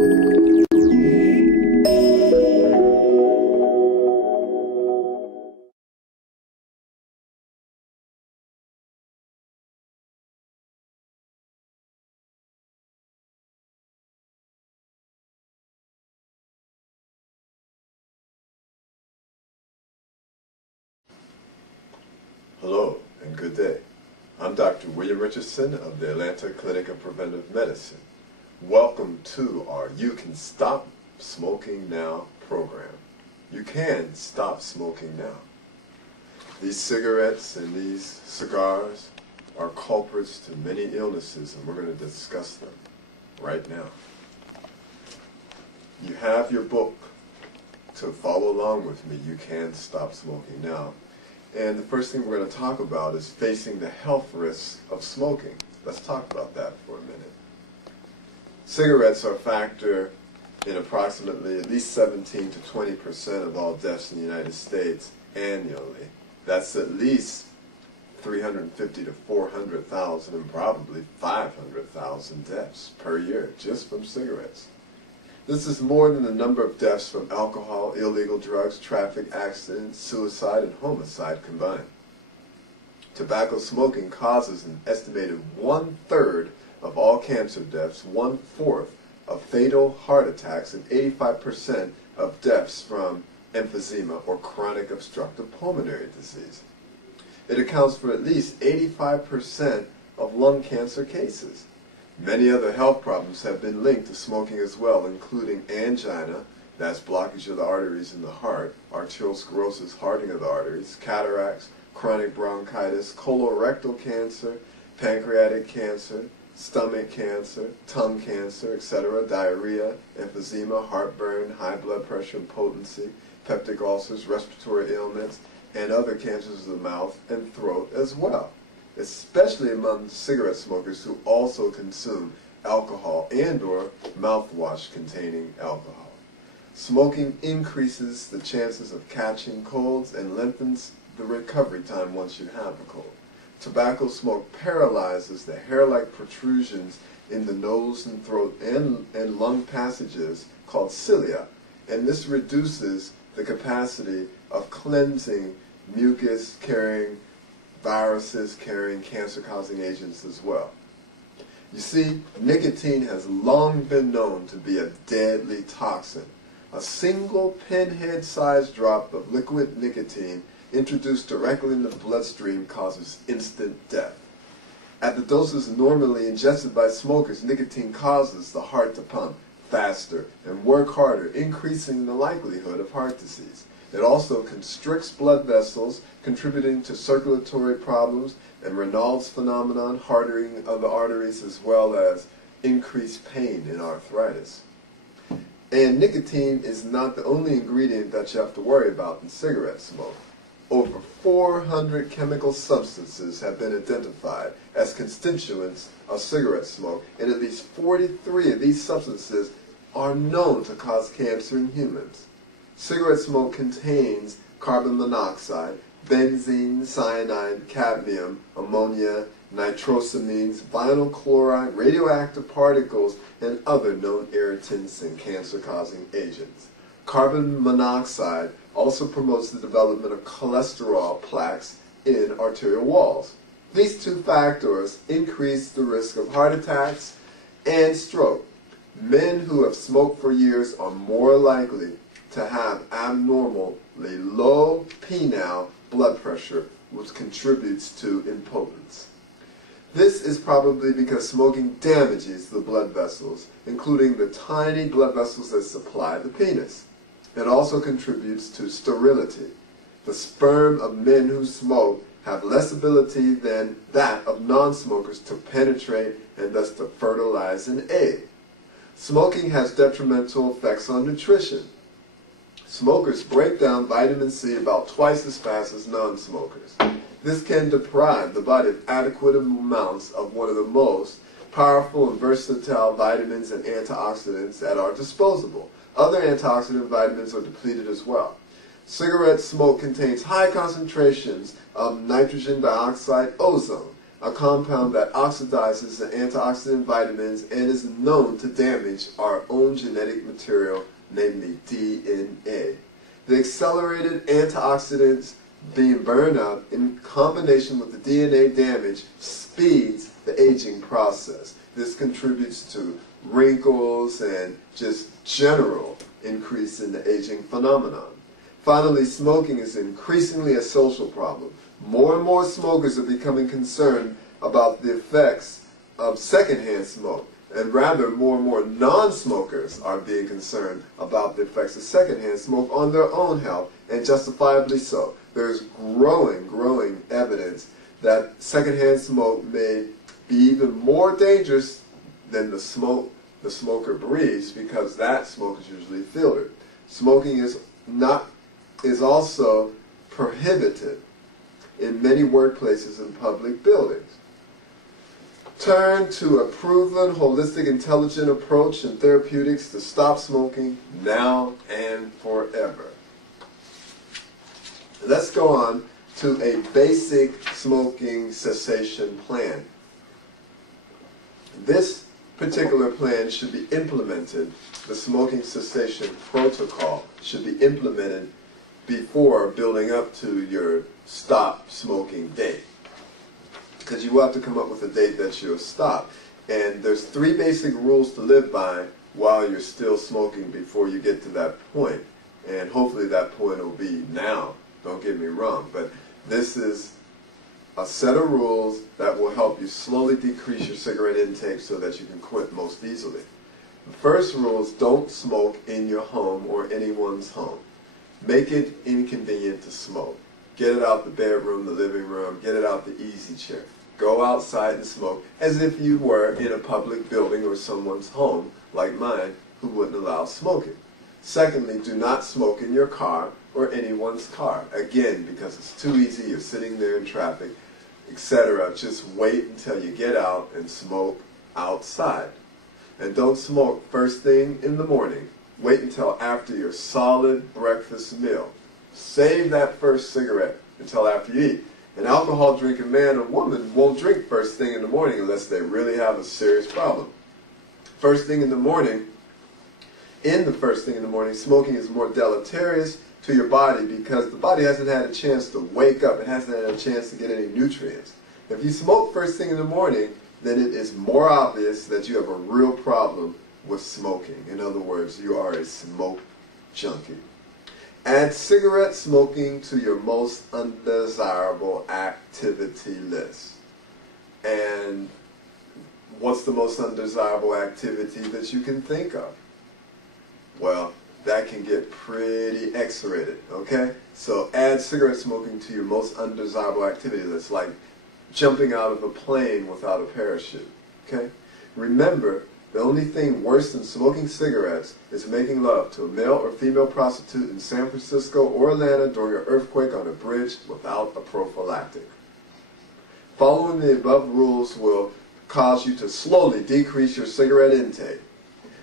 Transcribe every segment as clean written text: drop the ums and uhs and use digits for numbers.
Hello and good day. I'm Dr. William Richardson of the Atlanta Clinic of Preventive Medicine. Welcome to our You Can Stop Smoking Now program. You can stop smoking now. These cigarettes and these cigars are culprits to many illnesses, and we're going to discuss them right now. You have your book to follow along with me, You Can Stop Smoking Now. And the first thing we're going to talk about is facing the health risks of smoking. Let's talk about that for a minute. Cigarettes are a factor in approximately at least 17 to 20% of all deaths in the United States annually. That's at least 350 to 400,000 and probably 500,000 deaths per year just from cigarettes. This is more than the number of deaths from alcohol, illegal drugs, traffic accidents, suicide, and homicide combined. Tobacco smoking causes an estimated 1/3 of all cancer deaths, 1/4 of fatal heart attacks, and 85% of deaths from emphysema or chronic obstructive pulmonary disease. It accounts for at least 85% of lung cancer cases. Many other health problems have been linked to smoking as well, including angina, that's blockage of the arteries in the heart, arterial sclerosis, hardening of the arteries, cataracts, chronic bronchitis, colorectal cancer, pancreatic cancer, stomach cancer, tongue cancer, etc., diarrhea, emphysema, heartburn, high blood pressure, impotency, peptic ulcers, respiratory ailments, and other cancers of the mouth and throat as well, especially among cigarette smokers who also consume alcohol and or mouthwash containing alcohol. Smoking increases the chances of catching colds and lengthens the recovery time once you have a cold. Tobacco smoke paralyzes the hair-like protrusions in the nose and throat and lung passages called cilia, and this reduces the capacity of cleansing mucus carrying viruses carrying cancer-causing agents as well. You see, nicotine has long been known to be a deadly toxin. A single pinhead-sized drop of liquid nicotine introduced directly in the bloodstream causes instant death. At the doses normally ingested by smokers, nicotine causes the heart to pump faster and work harder, increasing the likelihood of heart disease. It also constricts blood vessels, contributing to circulatory problems and Raynaud's phenomenon, hardening of the arteries, as well as increased pain and arthritis. And nicotine is not the only ingredient that you have to worry about in cigarette smoke. Over 400 chemical substances have been identified as constituents of cigarette smoke, and at least 43 of these substances are known to cause cancer in humans. Cigarette smoke contains carbon monoxide, benzene, cyanide, cadmium, ammonia, nitrosamines, vinyl chloride, radioactive particles, and other known irritants and cancer-causing agents. Carbon monoxide also promotes the development of cholesterol plaques in arterial walls. These two factors increase the risk of heart attacks and stroke. Men who have smoked for years are more likely to have abnormally low penile blood pressure, which contributes to impotence. This is probably because smoking damages the blood vessels, including the tiny blood vessels that supply the penis. It also contributes to sterility. The sperm of men who smoke have less ability than that of non-smokers to penetrate and thus to fertilize an egg. Smoking has detrimental effects on nutrition. Smokers break down vitamin C about twice as fast as non-smokers. This can deprive the body of adequate amounts of one of the most powerful and versatile vitamins and antioxidants at our disposal. Other antioxidant vitamins are depleted as well. Cigarette smoke contains high concentrations of nitrogen dioxide, ozone. a compound that oxidizes the antioxidant vitamins and is known to damage our own genetic material, namely DNA. The accelerated antioxidants being burned up in combination with the DNA damage speeds the aging process. This contributes to wrinkles and just general increase in the aging phenomenon. Finally, smoking is increasingly a social problem. More and more smokers are becoming concerned about the effects of secondhand smoke, and rather more and more non-smokers are being concerned about the effects of secondhand smoke on their own health, and justifiably so. There's growing evidence that secondhand smoke may be even more dangerous than the smoke the smoker breathes, because that smoke is usually filtered. Smoking is also prohibited in many workplaces and public buildings. Turn to a proven, holistic, intelligent approach in therapeutics to stop smoking now and forever. Let's go on to a basic smoking cessation plan. This particular plan should be implemented, the smoking cessation protocol should be implemented before building up to your stop smoking date. Because you will have to come up with a date that you'll stop. And there's 3 basic rules to live by while you're still smoking before you get to that point. And hopefully that point will be now, don't get me wrong. But this is a set of rules that will help you slowly decrease your cigarette intake so that you can quit most easily. The first rule is don't smoke in your home or anyone's home. Make it inconvenient to smoke. Get it out the bedroom, the living room, get it out the easy chair. Go outside and smoke as if you were in a public building or someone's home, like mine, who wouldn't allow smoking. Secondly, do not smoke in your car or anyone's car. Again, because it's too easy, you're sitting there in traffic, etc. Just wait until you get out and smoke outside. And don't smoke first thing in the morning. Wait until after your solid breakfast meal. Save that first cigarette until after you eat. An alcohol drinking man or woman won't drink first thing in the morning unless they really have a serious problem. First thing in the morning, smoking is more deleterious to your body because the body hasn't had a chance to wake up. It hasn't had a chance to get any nutrients. If you smoke first thing in the morning, then it is more obvious that you have a real problem with smoking. In other words, you are a smoke junkie. Add cigarette smoking to your most undesirable activity list. And what's the most undesirable activity that you can think of? Well, that can get pretty X-rated, okay? So add cigarette smoking to your most undesirable activity list, like jumping out of a plane without a parachute, okay? Remember, the only thing worse than smoking cigarettes is making love to a male or female prostitute in San Francisco or Atlanta during an earthquake on a bridge without a prophylactic. Following the above rules will cause you to slowly decrease your cigarette intake.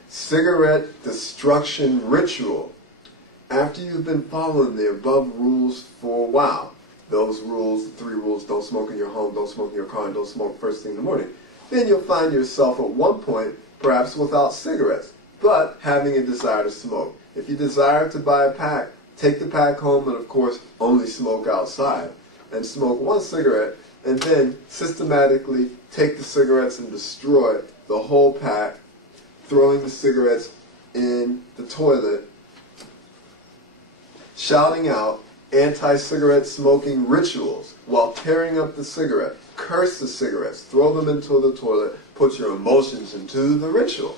Cigarette destruction ritual. After you've been following the above rules for a while, those rules, the 3 rules, don't smoke in your home, don't smoke in your car, and don't smoke first thing in the morning, then you'll find yourself at one point perhaps without cigarettes, but having a desire to smoke. If you desire to buy a pack, take the pack home and of course only smoke outside, and smoke 1 cigarette, and then systematically take the cigarettes and destroy the whole pack, throwing the cigarettes in the toilet, shouting out anti-cigarette smoking rituals while tearing up the cigarette. Curse the cigarettes, throw them into the toilet, put your emotions into the ritual.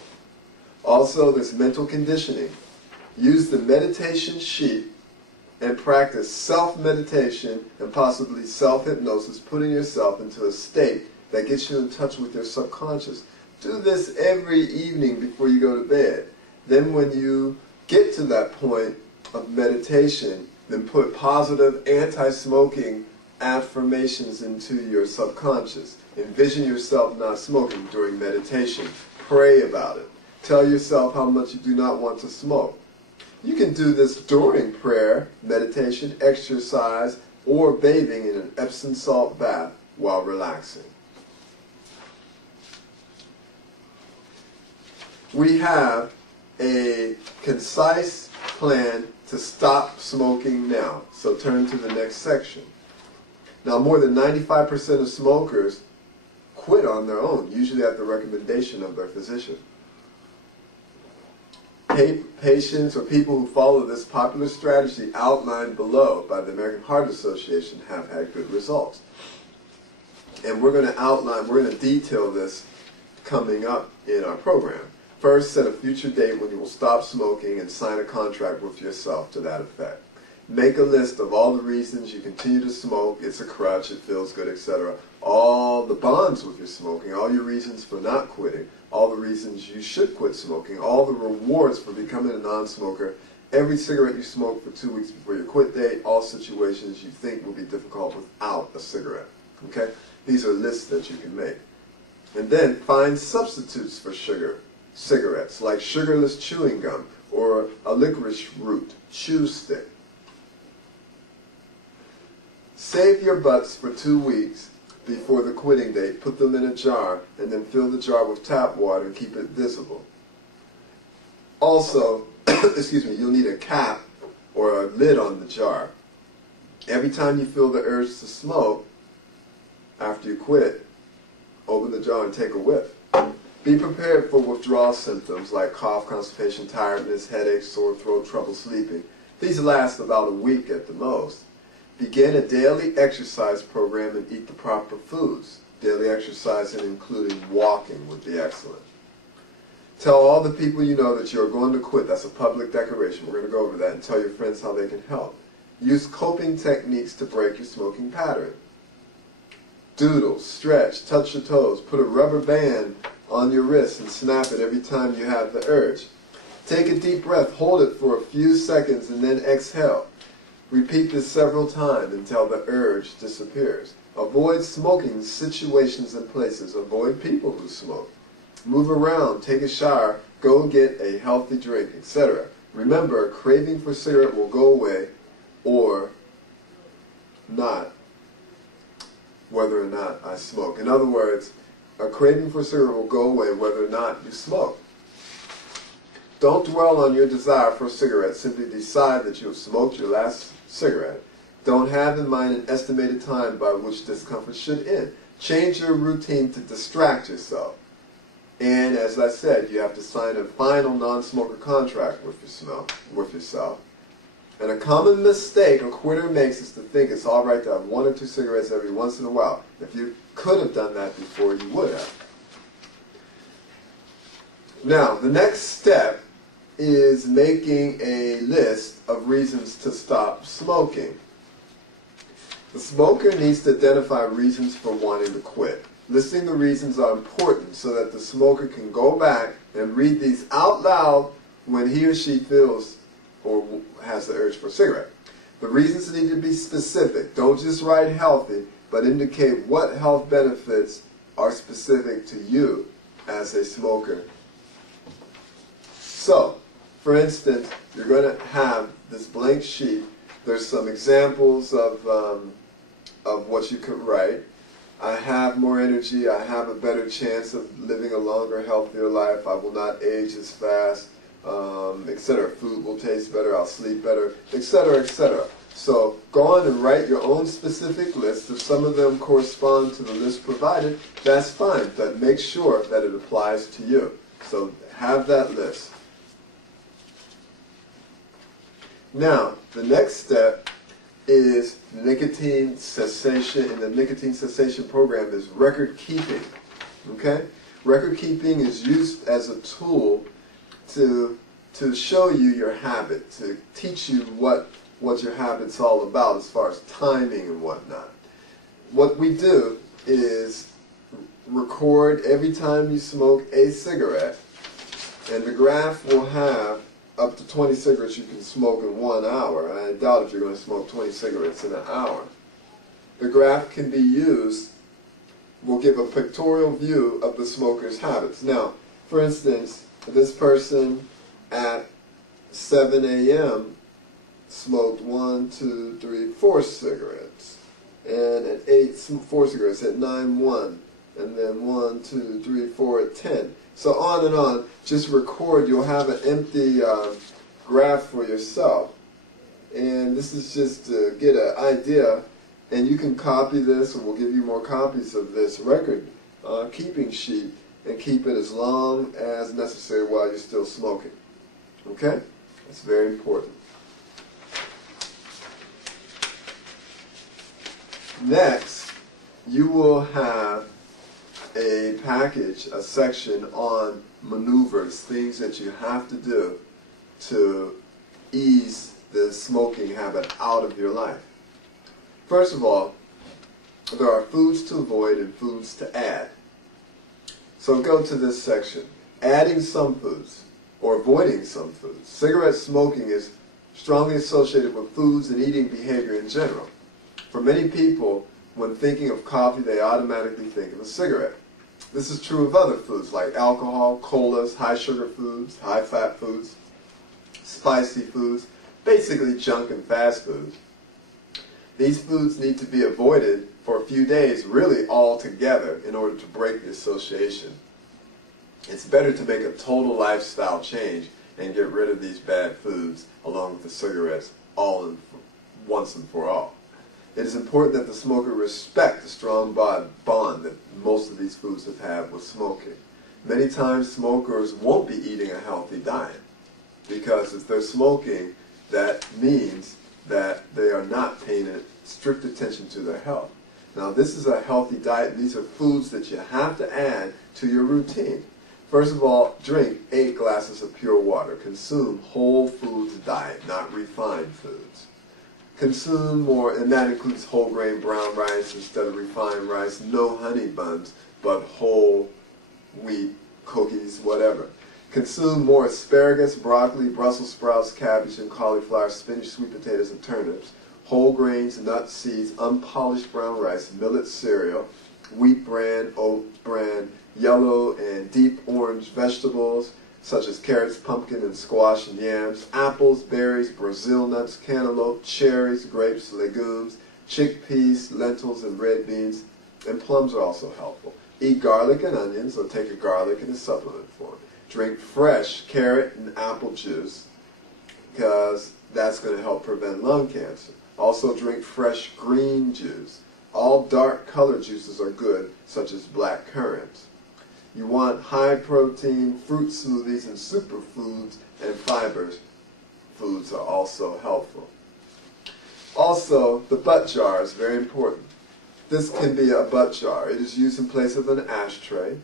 Also, there's mental conditioning. Use the meditation sheet and practice self-meditation and possibly self-hypnosis, putting yourself into a state that gets you in touch with your subconscious. Do this every evening before you go to bed. Then when you get to that point of meditation, then put positive anti-smoking affirmations into your subconscious. Envision yourself not smoking during meditation. Pray about it. Tell yourself how much you do not want to smoke. You can do this during prayer, meditation, exercise, or bathing in an Epsom salt bath while relaxing. we have a concise plan to stop smoking now. So turn to the next section. Now, more than 95% of smokers quit on their own, usually at the recommendation of their physician. Patients or people who follow this popular strategy outlined below by the American Heart Association have had good results. And we're going to detail this coming up in our program. First, set a future date when you will stop smoking and sign a contract with yourself to that effect. Make a list of all the reasons you continue to smoke, it's a crutch, it feels good, etc. All the bonds with your smoking, all your reasons for not quitting, all the reasons you should quit smoking, all the rewards for becoming a non-smoker, every cigarette you smoke for 2 weeks before your quit date, all situations you think will be difficult without a cigarette. Okay? These are lists that you can make. And then find substitutes for cigarettes, like sugarless chewing gum or a licorice root chew stick. Save your butts for 2 weeks before the quitting date, put them in a jar, and then fill the jar with tap water and keep it visible. Also, you'll need a cap or a lid on the jar. Every time you feel the urge to smoke, after you quit, open the jar and take a whiff. Be prepared for withdrawal symptoms like cough, constipation, tiredness, headaches, sore throat, trouble sleeping. These last about a week at the most. Begin a daily exercise program and eat the proper foods. Daily exercise and including walking would be excellent. Tell all the people you know that you're going to quit. That's a public declaration. We're going to go over that and tell your friends how they can help. Use coping techniques to break your smoking pattern. Doodle, stretch, touch your toes, put a rubber band on your wrist and snap it every time you have the urge. Take a deep breath, hold it for a few seconds and then exhale. Repeat this several times until the urge disappears. Avoid smoking situations and places. Avoid people who smoke. Move around, take a shower, go get a healthy drink, etc. Remember, a craving for cigarette will go away or not, whether or not I smoke. In other words, a craving for cigarette will go away whether or not you smoke. Don't dwell on your desire for a cigarette. Simply decide that you have smoked your last cigarette. Don't have in mind an estimated time by which discomfort should end. Change your routine to distract yourself. And as I said, you have to sign a final non-smoker contract with yourself. And a common mistake a quitter makes is to think it's all right to have 1 or 2 cigarettes every once in a while. If you could have done that before, you would have. Now, the next step is making a list of reasons to stop smoking. The smoker needs to identify reasons for wanting to quit. Listing the reasons are important so that the smoker can go back and read these out loud when he or she feels or has the urge for a cigarette. The reasons need to be specific. Don't just write healthy, but indicate what health benefits are specific to you as a smoker. So, for instance, you're going to have this blank sheet. There's some examples of what you could write. I have more energy. I have a better chance of living a longer, healthier life. I will not age as fast, etc. Food will taste better. I'll sleep better, etc., etc. So go on and write your own specific list. If some of them correspond to the list provided, that's fine. But make sure that it applies to you. So have that list. Now, the next step is nicotine cessation. In the nicotine cessation program is record keeping. Okay? Record keeping is used as a tool to show you your habit, to teach you what your habit's all about as far as timing and whatnot. What we do is record every time you smoke a cigarette, and the graph will have up to 20 cigarettes you can smoke in 1 hour. I doubt if you're going to smoke 20 cigarettes in an hour. The graph can be used, will give a pictorial view of the smoker's habits. Now, for instance, this person at 7 a.m. smoked 1, 2, 3, 4 cigarettes. And at 8, 4 cigarettes. At 9, 1. And then 1, 2, 3, 4 at 10. So on and on. Just record. You'll have an empty graph for yourself. And this is just to get an idea. And you can copy this, or we'll give you more copies of this record keeping sheet and keep it as long as necessary while you're still smoking. Okay? That's very important. Next, you will have a package, a section on maneuvers, things that you have to do to ease the smoking habit out of your life. First of all, there are foods to avoid and foods to add. So go to this section. Adding some foods or avoiding some foods. Cigarette smoking is strongly associated with foods and eating behavior in general. For many people, when thinking of coffee, they automatically think of a cigarette. This is true of other foods like alcohol, colas, high sugar foods, high fat foods, spicy foods, basically junk and fast foods. These foods need to be avoided for a few days, really altogether, in order to break the association. It's better to make a total lifestyle change and get rid of these bad foods along with the cigarettes once and for all. It is important that the smoker respect the strong bond that most of these foods have with smoking. Many times smokers won't be eating a healthy diet because if they're smoking, that means that they are not paying strict attention to their health. Now this is a healthy diet. These are foods that you have to add to your routine. First of all, drink 8 glasses of pure water. Consume whole foods diet, not refined foods. Consume more, and that includes whole grain brown rice instead of refined rice. No honey buns, but whole wheat cookies, whatever. Consume more asparagus, broccoli, Brussels sprouts, cabbage, and cauliflower, spinach, sweet potatoes, and turnips. Whole grains, nuts, seeds, unpolished brown rice, millet cereal, wheat bran, oat bran, yellow and deep orange vegetables such as carrots, pumpkin, and squash and yams, apples, berries, Brazil nuts, cantaloupe, cherries, grapes, legumes, chickpeas, lentils, and red beans, and plums are also helpful. Eat garlic and onions, or take a garlic in a supplement form. Drink fresh carrot and apple juice because that's going to help prevent lung cancer. Also drink fresh green juice. All dark colored juices are good, such as black currants. You want high protein fruit smoothies and superfoods and fibers. Foods are also helpful. Also, the butt jar is very important. This can be a butt jar. It is used in place of an ashtray.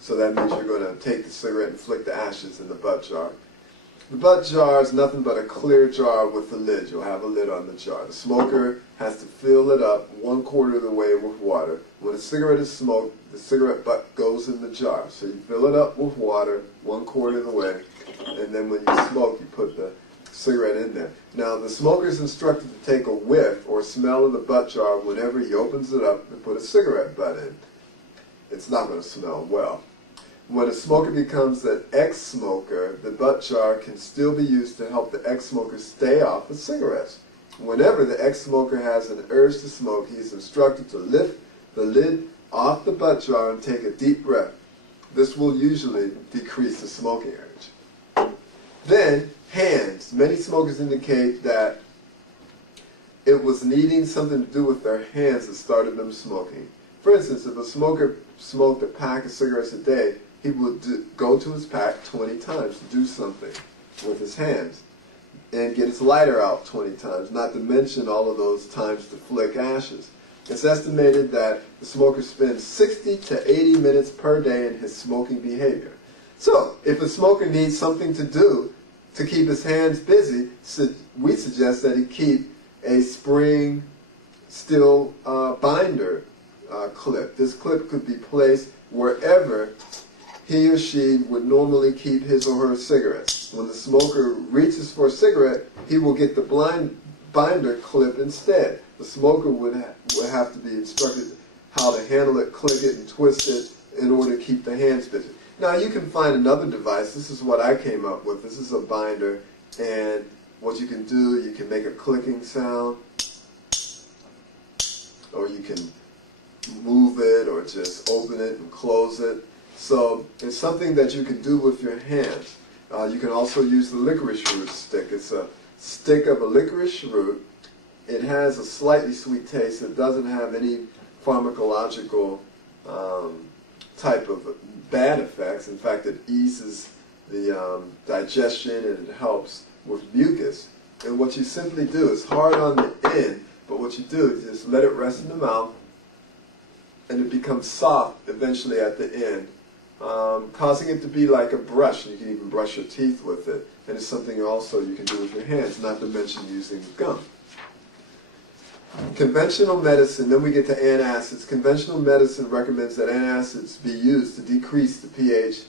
So that means you're going to take the cigarette and flick the ashes in the butt jar. The butt jar is nothing but a clear jar with a lid. You'll have a lid on the jar. The smoker has to fill it up 1/4 of the way with water. When a cigarette is smoked, the cigarette butt goes in the jar. So you fill it up with water 1/4 of the way, and then when you smoke, you put the cigarette in there. Now, the smoker is instructed to take a whiff or smell of the butt jar whenever he opens it up and put a cigarette butt in. It's not going to smell well. When a smoker becomes an ex-smoker, the butt jar can still be used to help the ex-smoker stay off of cigarettes. Whenever the ex-smoker has an urge to smoke, he is instructed to lift the lid off the butt jar and take a deep breath. This will usually decrease the smoking urge. Then, hands. Many smokers indicate that it was needing something to do with their hands that started them smoking. For instance, if a smoker smoked a pack of cigarettes a day, he would go to his pack 20 times to do something with his hands and get his lighter out 20 times, not to mention all of those times to flick ashes. It's estimated that the smoker spends 60 to 80 minutes per day in his smoking behavior. So, if a smoker needs something to do to keep his hands busy, we suggest that he keep a spring steel binder clip. This clip could be placed wherever he or she would normally keep his or her cigarettes. When the smoker reaches for a cigarette, he will get the binder clip instead. The smoker would have to be instructed how to handle it, click it, and twist it in order to keep the hands busy. Now you can find another device. This is what I came up with. This is a binder, and what you can do, you can make a clicking sound, or you can move it or just open it and close it. So it's something that you can do with your hands. You can also use the licorice root stick. It's a stick of a licorice root. It has a slightly sweet taste. It doesn't have any pharmacological type of bad effects. In fact, it eases the digestion and it helps with mucus. And what you simply do is hard on the end, but what you do is just let it rest in the mouth and it becomes soft eventually at the end, causing it to be like a brush. You can even brush your teeth with it. And it's something also you can do with your hands, not to mention using gum. Conventional medicine, then we get to antacids. Conventional medicine recommends that antacids be used to decrease the pH,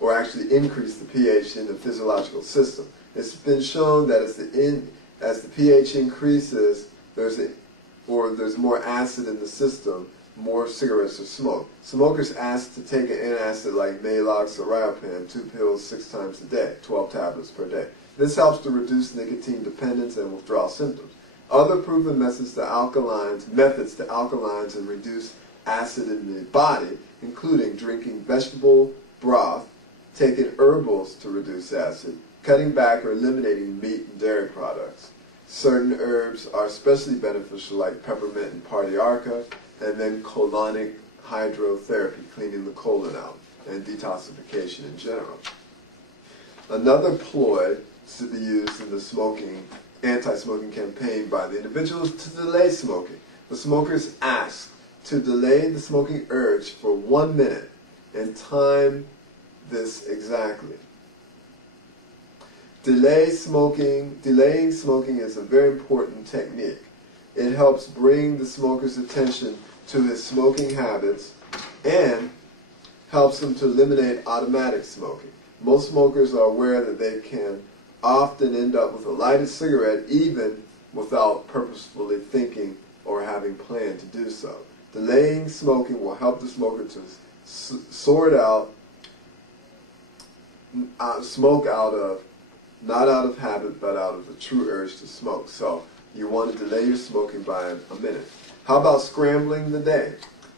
or actually increase the pH in the physiological system. It's been shown that as the pH increases, there's more acid in the system, more cigarettes are smoked. Smokers asked to take an antacid like Maalox or Riopan, 2 pills 6 times a day, 12 tablets per day. This helps to reduce nicotine dependence and withdrawal symptoms. Other proven methods to alkalines and reduce acid in the body, including drinking vegetable broth, taking herbals to reduce acid, cutting back or eliminating meat and dairy products. Certain herbs are especially beneficial, like peppermint and pardiarca, and then colonic hydrotherapy, cleaning the colon out, and detoxification in general. Another ploy to be used in the anti-smoking campaign by the individual is to delay smoking. The smokers ask to delay the smoking urge for 1 minute and time this exactly. Delaying smoking is a very important technique. It helps bring the smoker's attention to his smoking habits and helps them to eliminate automatic smoking. Most smokers are aware that they can often end up with a lighted cigarette even without purposefully thinking or having planned to do so. Delaying smoking will help the smoker to sort out smoke not out of habit, but out of the true urge to smoke. So you want to delay your smoking by a minute. How about scrambling the day?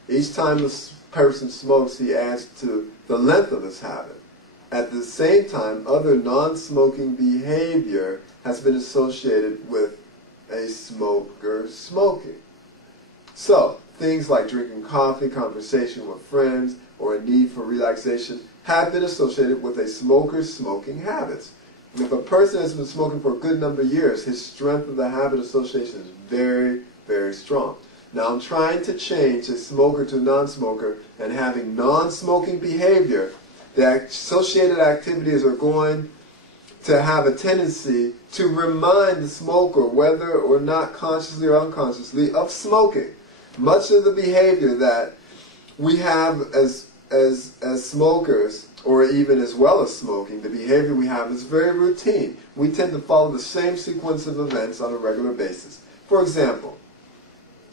Each time the person smokes, he adds to the length of his habit. At the same time, other non-smoking behavior has been associated with a smoker smoking. So, things like drinking coffee, conversation with friends, or a need for relaxation have been associated with a smoker's smoking habits. And if a person has been smoking for a good number of years, his strength of the habit association is very, very strong. Now I'm trying to change a smoker to a non-smoker, and having non-smoking behavior, the associated activities are going to have a tendency to remind the smoker, whether or not consciously or unconsciously, of smoking. Much of the behavior that we have as smokers, or even as well as smoking, the behavior we have is very routine. We tend to follow the same sequence of events on a regular basis. For example,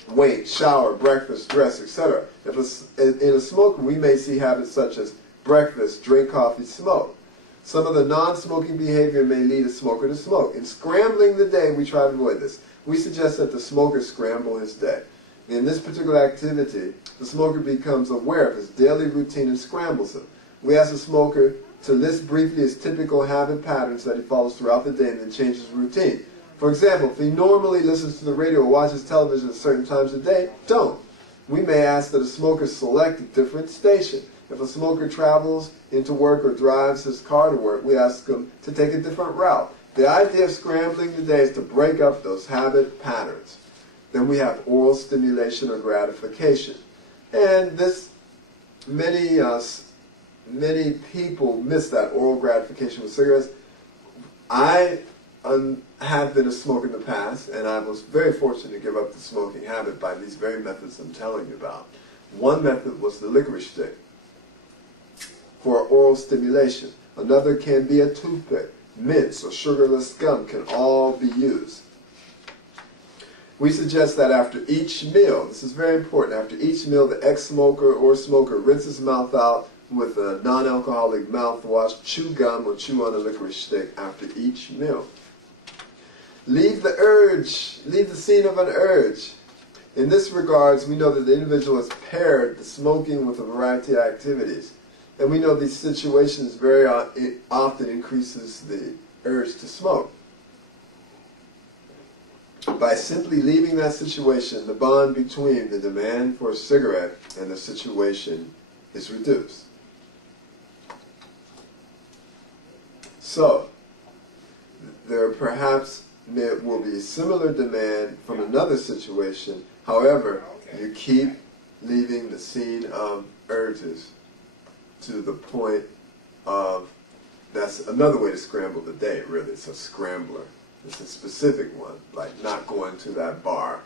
wake, shower, breakfast, dress, etc. In a smoker, we may see habits such as breakfast, drink coffee, smoke. Some of the non-smoking behavior may lead a smoker to smoke. In scrambling the day, we try to avoid this. We suggest that the smoker scramble his day. In this particular activity, the smoker becomes aware of his daily routine and scrambles it. We ask the smoker to list briefly his typical habit patterns that he follows throughout the day and then change his routine. For example, if he normally listens to the radio or watches television at certain times of day, don't. We may ask that a smoker select a different station. If a smoker travels into work or drives his car to work, we ask him to take a different route. The idea of scrambling the day is to break up those habit patterns. Then we have oral stimulation or gratification. And this, many people miss that oral gratification with cigarettes. I have been a smoker in the past, and I was very fortunate to give up the smoking habit by these very methods I'm telling you about. One method was the licorice stick for oral stimulation. Another can be a toothpick. Mints or sugarless gum can all be used. We suggest that after each meal, this is very important, after each meal the ex-smoker or smoker rinse his mouth out with a non-alcoholic mouthwash, chew gum or chew on a licorice stick after each meal. Leave the scene of an urge. In this regards, we know that the individual has paired the smoking with a variety of activities. And we know these situations very often increases the urge to smoke. By simply leaving that situation, the bond between the demand for a cigarette and the situation is reduced. So, there perhaps will be similar demand from another situation. However, you keep leaving the scene of urges to the point of, that's another way to scramble the day, really. It's a scrambler. It's a specific one, like not going to that bar,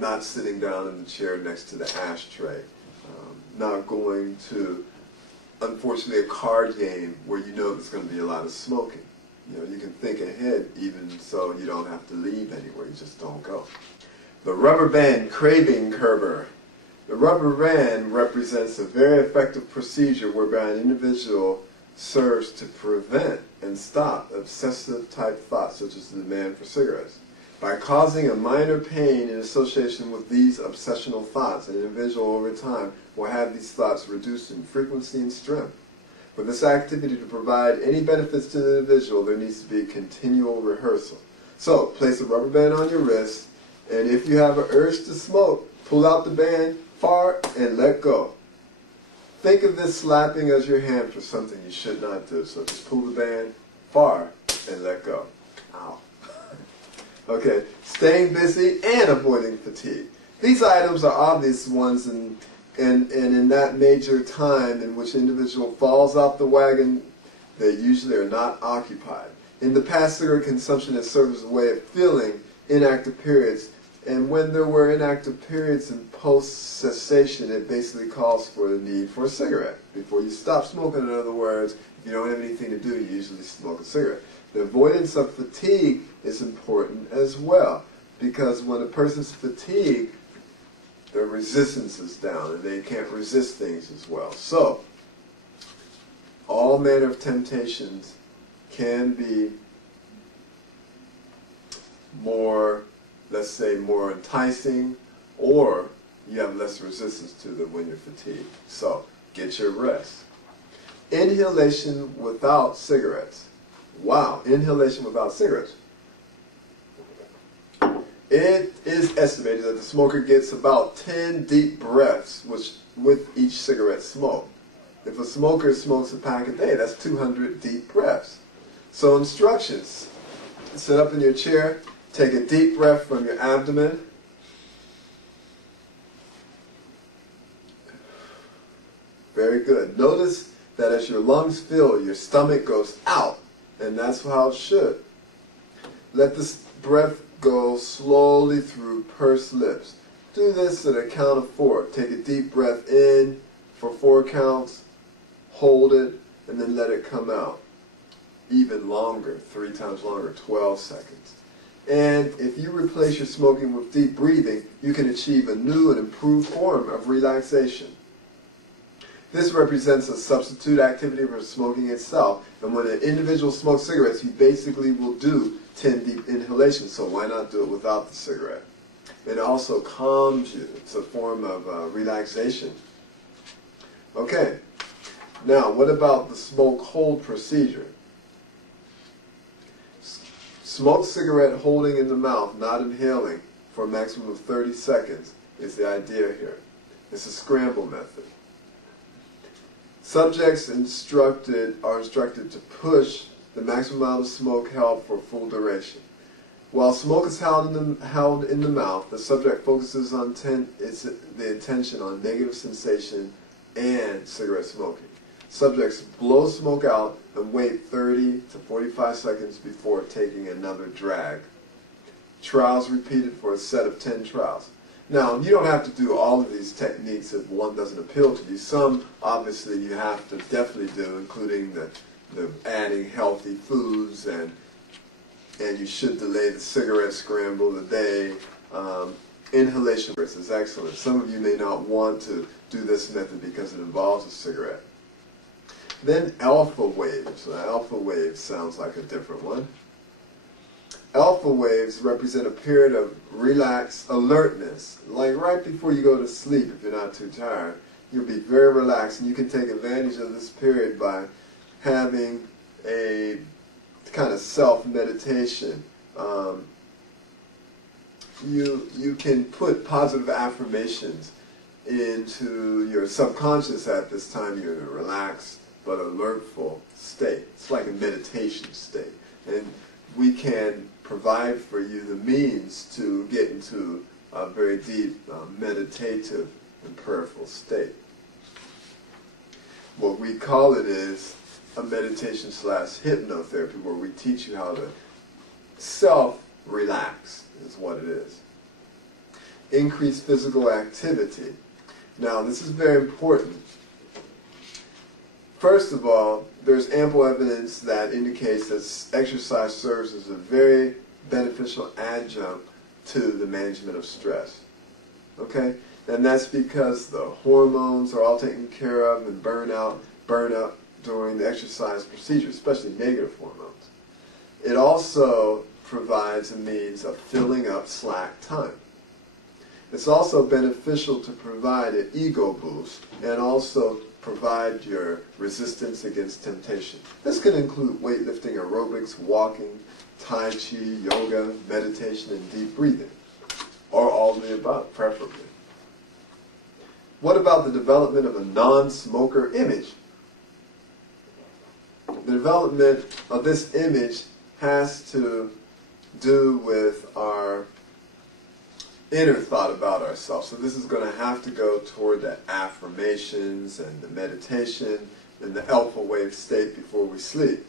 not sitting down in the chair next to the ashtray, not going to, unfortunately, a card game where you know there's going to be a lot of smoking. You know, you can think ahead even so you don't have to leave anywhere, you just don't go. The rubber band craving curber. The rubber band represents a very effective procedure whereby an individual serves to prevent and stop obsessive type thoughts such as the demand for cigarettes. By causing a minor pain in association with these obsessional thoughts, an individual over time will have these thoughts reduced in frequency and strength. For this activity to provide any benefits to the individual, there needs to be continual rehearsal. So, place a rubber band on your wrist, and if you have an urge to smoke, pull out the band, fart, and let go. Think of this slapping as your hand for something you should not do. So just pull the band, fart, and let go. Ow. Okay, staying busy and avoiding fatigue. These items are obvious ones, and in that major time in which an individual falls off the wagon, they usually are not occupied. In the past, cigarette consumption has served as a way of filling inactive periods, and when there were inactive periods in post-cessation, it basically calls for the need for a cigarette. Before you stop smoking, in other words, if you don't have anything to do, you usually smoke a cigarette. The avoidance of fatigue is important as well, because when a person's fatigued, their resistance is down, and they can't resist things as well. So, all manner of temptations can be more, let's say, more enticing, or you have less resistance to them when you're fatigued. So, get your rest. Inhalation without cigarettes. Wow, inhalation without cigarettes. It is estimated that the smoker gets about 10 deep breaths with each cigarette smoke. If a smoker smokes a pack a day, that's 200 deep breaths. So instructions: sit up in your chair, take a deep breath from your abdomen. Very good. Notice that as your lungs fill, your stomach goes out, and that's how it should. Let this breath go slowly through pursed lips. Do this at a count of 4. Take a deep breath in for 4 counts, hold it, and then let it come out. Even longer, 3 times longer, 12 seconds. And if you replace your smoking with deep breathing, you can achieve a new and improved form of relaxation. This represents a substitute activity for smoking itself, and when an individual smokes cigarettes, he basically will do 10 deep inhalations, so why not do it without the cigarette? It also calms you. It's a form of relaxation. Okay, now what about the smoke hold procedure? Smoke cigarette holding in the mouth, not inhaling, for a maximum of 30 seconds is the idea here. It's a scramble method. Subjects are instructed to push the maximum amount of smoke held for full duration. While smoke is held in the mouth, the subject focuses on the attention on negative sensation and cigarette smoking. Subjects blow smoke out and wait 30 to 45 seconds before taking another drag. Trials repeated for a set of 10 trials. Now, you don't have to do all of these techniques if one doesn't appeal to you. Some, obviously, you have to definitely do, including the adding healthy foods, and you should delay the cigarette scramble a day. Inhalation is excellent. Some of you may not want to do this method because it involves a cigarette. Then alpha waves. So alpha wave sounds like a different one. Alpha waves represent a period of relaxed alertness. Like right before you go to sleep, if you're not too tired, you'll be very relaxed, and you can take advantage of this period by having a kind of self-meditation. You can put positive affirmations into your subconscious at this time. You're in a relaxed but alertful state. It's like a meditation state. And we can provide for you the means to get into a very deep meditative and prayerful state. What we call it is a meditation / hypnotherapy, where we teach you how to self-relax is what it is. Increase physical activity. Now, this is very important. First of all, there's ample evidence that indicates that exercise serves as a very beneficial adjunct to the management of stress. Okay? And that's because the hormones are all taken care of and burn up during the exercise procedure, especially negative hormones. It also provides a means of filling up slack time. It's also beneficial to provide an ego boost and also provide your resistance against temptation. This can include weightlifting, aerobics, walking, tai chi, yoga, meditation, and deep breathing, or all of the above, preferably. What about the development of a non-smoker image? The development of this image has to do with our inner thought about ourselves. So this is going to have to go toward the affirmations and the meditation and the alpha wave state before we sleep.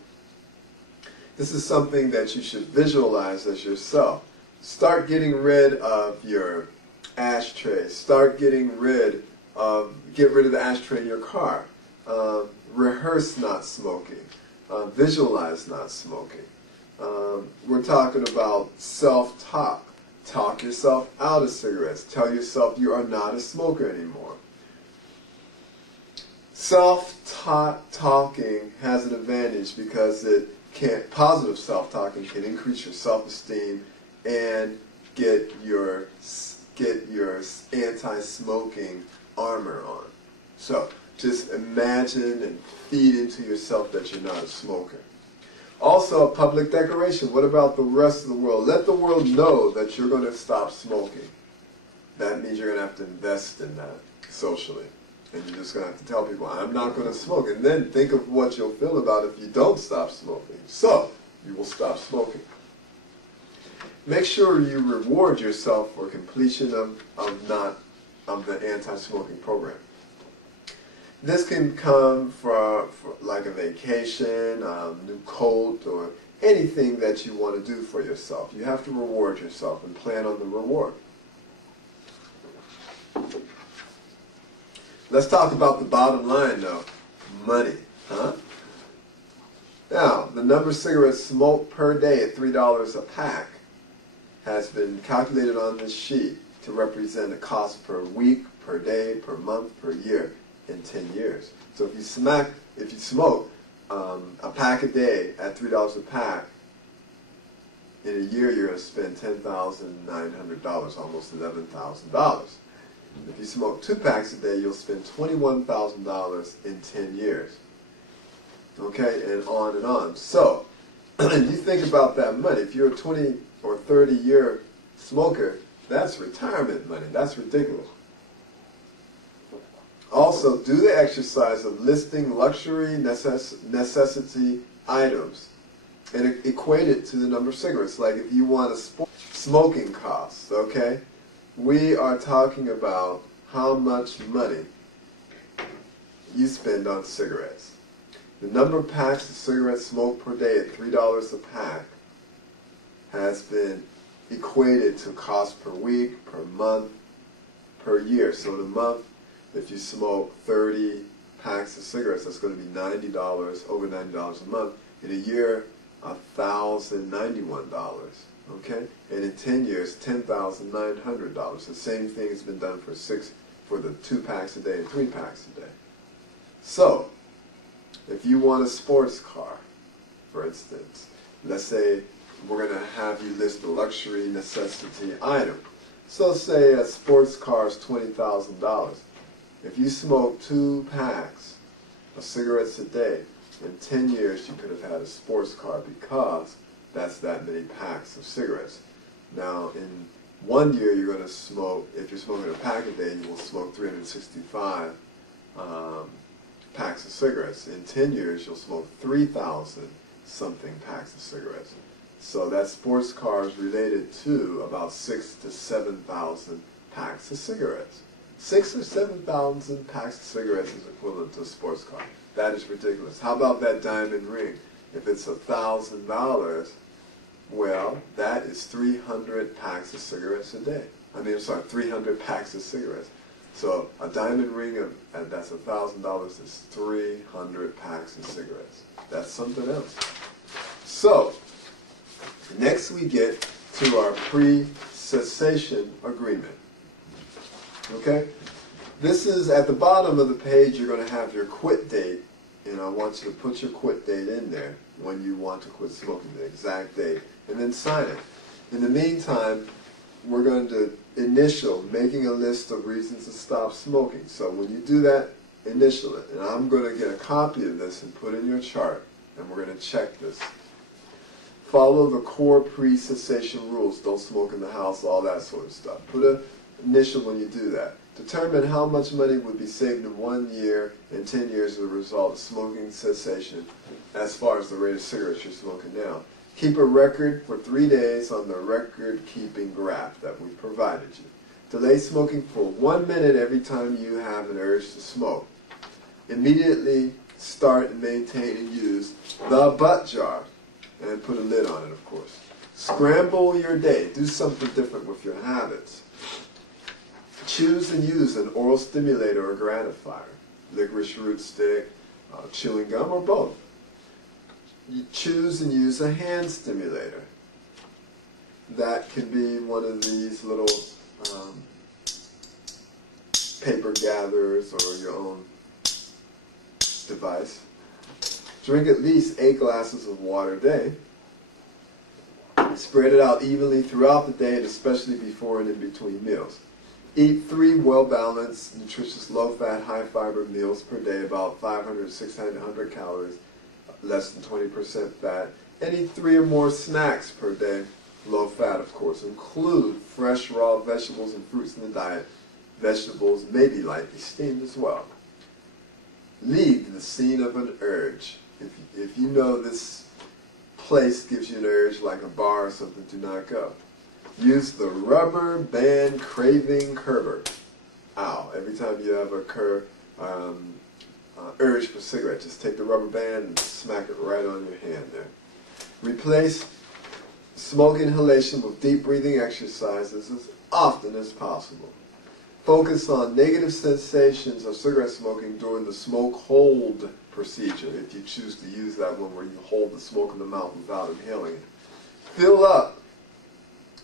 This is something that you should visualize as yourself. Start getting rid of your ashtray. Get rid of the ashtray in your car. Rehearse not smoking. Visualize not smoking. We're talking about self-talk. Talk yourself out of cigarettes. Tell yourself you are not a smoker anymore. Self-talking has an advantage because positive self-talking can increase your self-esteem and get your anti-smoking armor on. So just imagine and feed into yourself that you're not a smoker. Also, a public declaration. What about the rest of the world? Let the world know that you're going to stop smoking. That means you're going to have to invest in that socially. And you're just going to have to tell people, I'm not going to smoke. And then think of what you'll feel about if you don't stop smoking. So, you will stop smoking. Make sure you reward yourself for completion of the anti-smoking program. This can come for like a vacation, new coat, or anything that you want to do for yourself. You have to reward yourself and plan on the reward. Let's talk about the bottom line though. Money. Now, the number of cigarettes smoked per day at $3 a pack has been calculated on this sheet to represent a cost per week, per day, per month, per year in 10 years. So if you smoke a pack a day at $3 a pack, in a year you're going to spend $10,900, almost $11,000. If you smoke 2 packs a day, you'll spend $21,000 in 10 years. Okay, and on and on. So, you think about that money. If you're a 20 or 30-year smoker, that's retirement money. That's ridiculous. Also, do the exercise of listing luxury necessity items and equate it to the number of cigarettes. Like if you want a smoking costs, okay? We are talking about how much money you spend on cigarettes. The number of packs of cigarettes smoked per day at $3 a pack has been equated to cost per week, per month, per year. So in a month, if you smoke 30 packs of cigarettes, that's going to be $90, over $90 a month. In a year, $1,091. Okay? And in 10 years, $10,900. The same thing has been done for the 2 packs a day and 3 packs a day. So, if you want a sports car, for instance, let's say we're going to have you list a luxury necessity item. So say a sports car is $20,000. If you smoke 2 packs of cigarettes a day, in 10 years you could have had a sports car because that's that many packs of cigarettes. Now in 1 year you're going to smoke, if you're smoking a pack a day, you will smoke 365 packs of cigarettes. In 10 years you'll smoke 3,000 something packs of cigarettes. So that sports car is related to about 6,000 to 7,000 packs of cigarettes. 6,000 or 7,000 packs of cigarettes is equivalent to a sports car. That is ridiculous. How about that diamond ring? If it's $1,000, well, that is 300 packs of cigarettes a day. I mean, I'm sorry, 300 packs of cigarettes. So a diamond ring, and that's $1,000, is 300 packs of cigarettes. That's something else. So, next we get to our pre-cessation agreement. Okay? This is at the bottom of the page. You're going to have your quit date, and I want you to put your quit date in there when you want to quit smoking, the exact date, and then sign it. In the meantime, we're going to initial making a list of reasons to stop smoking. So when you do that, initial it. And I'm going to get a copy of this and put in your chart, and we're going to check this. Follow the core pre-cessation rules. Don't smoke in the house, all that sort of stuff. Put an initial when you do that. Determine how much money would be saved in 1 year and 10 years as a result of smoking cessation as far as the rate of cigarettes you're smoking now. Keep a record for 3 days on the record-keeping graph that we provided you. Delay smoking for 1 minute every time you have an urge to smoke. Immediately start and maintain and use the butt jar, and put a lid on it, of course. Scramble your day. Do something different with your habits. Choose and use an oral stimulator or gratifier, licorice root stick, chewing gum, or both. You choose and use a hand stimulator. That can be one of these little paper gatherers or your own device. Drink at least 8 glasses of water a day. Spread it out evenly throughout the day, and especially before and in between meals. Eat 3 well-balanced, nutritious, low-fat, high-fiber meals per day, about 500 to 600 calories, less than 20% fat. And eat 3 or more snacks per day, low-fat, of course. Include fresh, raw vegetables and fruits in the diet. Vegetables may be lightly steamed as well. Leave the scene of an urge. If you know this place gives you an urge, like a bar or something, do not go. Use the rubber band craving curber. Ow. Every time you have a urge for cigarette, just take the rubber band and smack it right on your hand there. Replace smoke inhalation with deep breathing exercises as often as possible. Focus on negative sensations of cigarette smoking during the smoke hold procedure, if you choose to use that one where you hold the smoke in the mouth without inhaling it. Fill up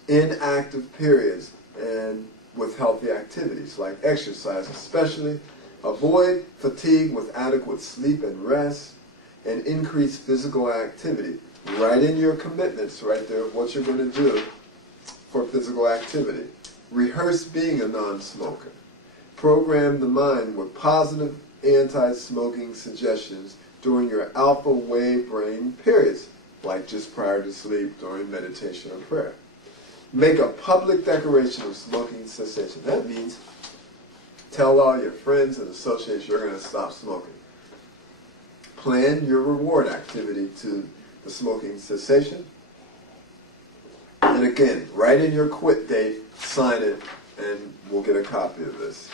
inactive periods and with healthy activities like exercise, especially. Avoid fatigue with adequate sleep and rest, and increase physical activity. Write in your commitments right there of what you're going to do for physical activity. Rehearse being a non-smoker. Program the mind with positive anti-smoking suggestions during your alpha wave brain periods, like just prior to sleep, during meditation or prayer. Make a public declaration of smoking cessation. That means tell all your friends and associates you're going to stop smoking. Plan your reward activity to the smoking cessation. And again, write in your quit date, sign it, and we'll get a copy of this.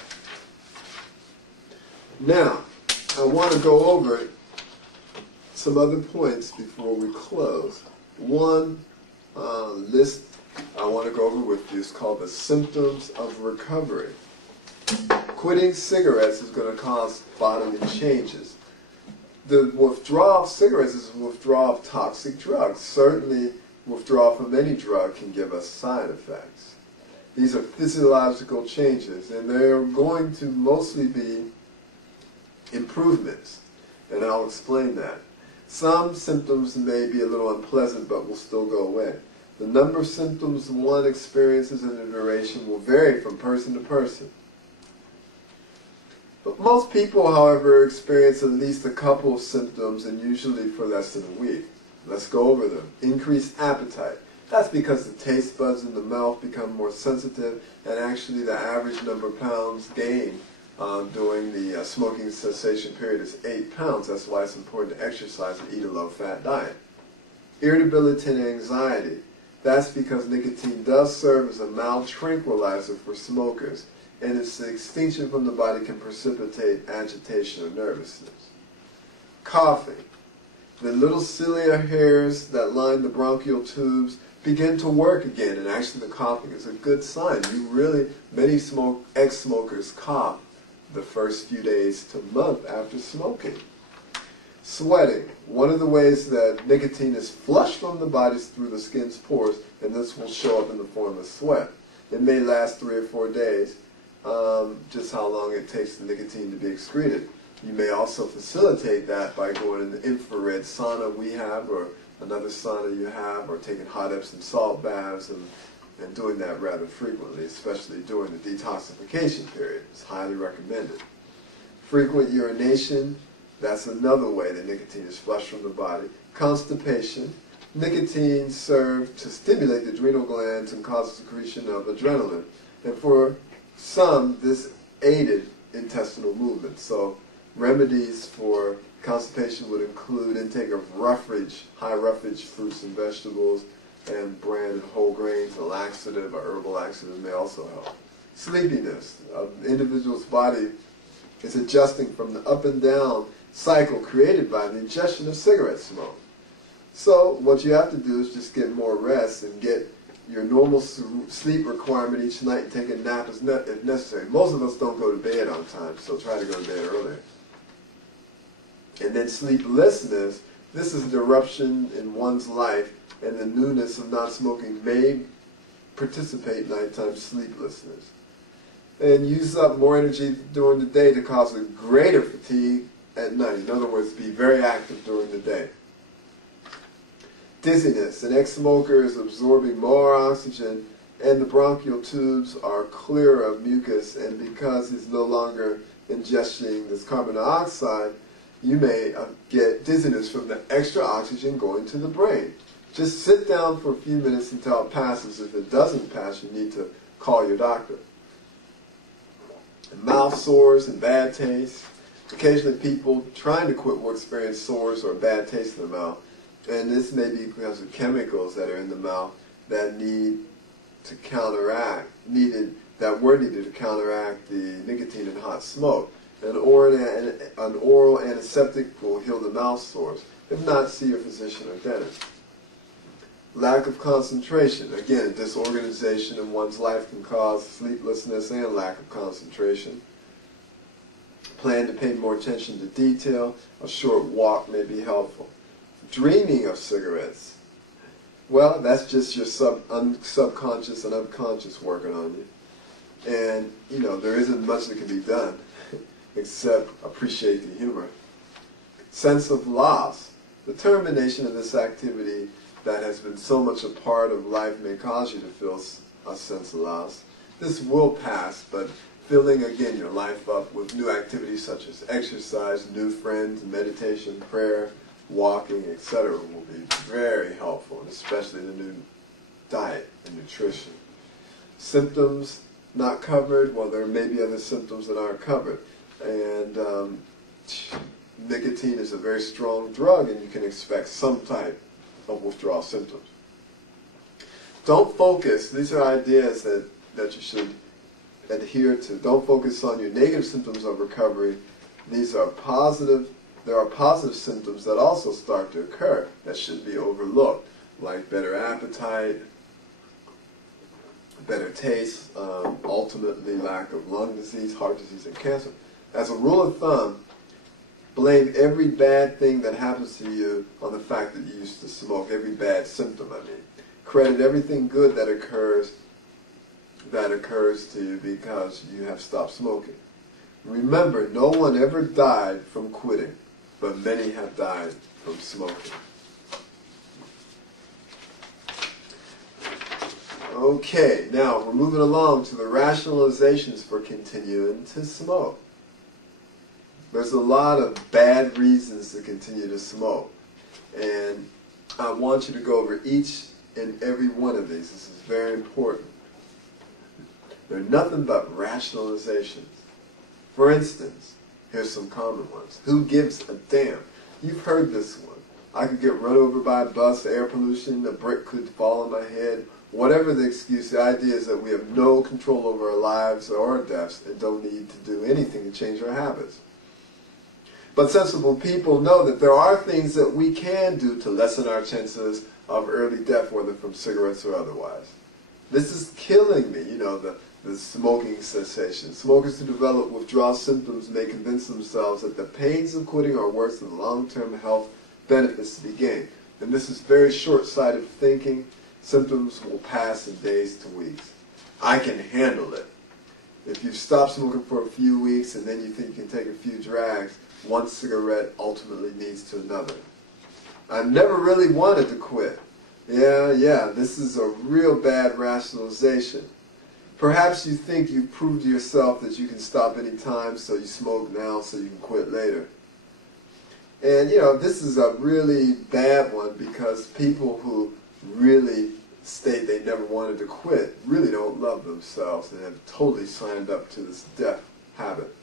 Now, I want to go over some other points before we close. One list I want to go over with you is called the symptoms of recovery. Quitting cigarettes is going to cause bodily changes. The withdrawal of cigarettes is a withdrawal of toxic drugs. Certainly, withdrawal from any drug can give us side effects. These are physiological changes, and they're going to mostly be improvements, and I'll explain that. Some symptoms may be a little unpleasant but will still go away. The number of symptoms one experiences and the duration will vary from person to person. But most people, however, experience at least a couple of symptoms, and usually for less than a week. Let's go over them. Increased appetite. That's because the taste buds in the mouth become more sensitive, and actually the average number of pounds gained during the smoking cessation period is 8 pounds. That's why it's important to exercise and eat a low-fat diet. Irritability and anxiety. That's because nicotine does serve as a mild tranquilizer for smokers, and its extinction from the body can precipitate agitation or nervousness. Coughing. The little cilia hairs that line the bronchial tubes begin to work again, and actually the coughing is a good sign. Many ex-smokers cough the first few days to month after smoking. Sweating. One of the ways that nicotine is flushed from the body is through the skin's pores, and this will show up in the form of sweat. It may last 3 or 4 days, just how long it takes the nicotine to be excreted. You may also facilitate that by going in the infrared sauna we have, or another sauna you have, or taking hot Epsom salt baths and doing that rather frequently, especially during the detoxification period. It's highly recommended. Frequent urination, that's another way that nicotine is flushed from the body. Constipation. Nicotine serves to stimulate the adrenal glands and causes secretion of adrenaline. And for some, this aided intestinal movement. So remedies for constipation would include intake of roughage, high roughage fruits and vegetables, and bran and whole grains. A laxative, or herbal laxative, may also help. Sleepiness. An individual's body is adjusting from the up and down cycle created by the ingestion of cigarette smoke. So what you have to do is just get more rest and get your normal sleep requirement each night and take a nap if necessary. Most of us don't go to bed on time, so try to go to bed earlier. And then sleeplessness. This is an eruption in one's life, and the newness of not smoking may participate in nighttime sleeplessness. And use up more energy during the day to cause a greater fatigue at night. In other words, be very active during the day. Dizziness. An ex-smoker is absorbing more oxygen, and the bronchial tubes are clear of mucus, and because he's no longer ingesting this carbon dioxide, you may get dizziness from the extra oxygen going to the brain. Just sit down for a few minutes until it passes. If it doesn't pass, you need to call your doctor. And mouth sores and bad taste. Occasionally people trying to quit will experience sores or bad taste in the mouth. And this may be because of chemicals that are in the mouth that were needed to counteract the nicotine and hot smoke. An oral antiseptic will heal the mouth sores. If not, see your physician or dentist. Lack of concentration. Again, disorganization in one's life can cause sleeplessness and lack of concentration. Plan to pay more attention to detail. A short walk may be helpful. Dreaming of cigarettes. Well, that's just your subconscious and unconscious working on you. And, there isn't much that can be done except appreciate the humor. Sense of loss. The termination of this activity that has been so much a part of life may cause you to feel a sense of loss. This will pass, but filling again your life up with new activities such as exercise, new friends, meditation, prayer, walking, etc. will be very helpful, and especially the new diet and nutrition. Symptoms not covered. Well, there may be other symptoms that aren't covered. And nicotine is a very strong drug, and you can expect some type of withdrawal symptoms. Don't focus. These are ideas that you should adhere to. Don't focus on your negative symptoms of recovery. These are positive. There are positive symptoms that also start to occur that shouldn't be overlooked, like better appetite, better taste, ultimately lack of lung disease, heart disease, and cancer. As a rule of thumb, blame every bad thing that happens to you on the fact that you used to smoke, every bad symptom, I mean. Credit everything good that occurs to you because you have stopped smoking. Remember, no one ever died from quitting. but many have died from smoking. Okay, now we're moving along to the rationalizations for continuing to smoke. There's a lot of bad reasons to continue to smoke, and I want you to go over each and every one of these. This is very important. They're nothing but rationalizations. For instance, here's some common ones. Who gives a damn? You've heard this one. I could get run over by a bus, air pollution, a brick could fall on my head. Whatever the excuse, the idea is that we have no control over our lives or our deaths and don't need to do anything to change our habits. But sensible people know that there are things that we can do to lessen our chances of early death, whether from cigarettes or otherwise. This is killing me, the smoking cessation. Smokers who develop withdrawal symptoms may convince themselves that the pains of quitting are worse than the long-term health benefits to be gained. And this is very short-sighted thinking. Symptoms will pass in days to weeks. I can handle it. If you've stopped smoking for a few weeks and then you think you can take a few drags, one cigarette ultimately leads to another. I never really wanted to quit. Yeah, this is a real bad rationalization. Perhaps you think you've proved to yourself that you can stop any time, so you smoke now so you can quit later. And this is a really bad one, because people who really state they never wanted to quit really don't love themselves and have totally signed up to this death habit.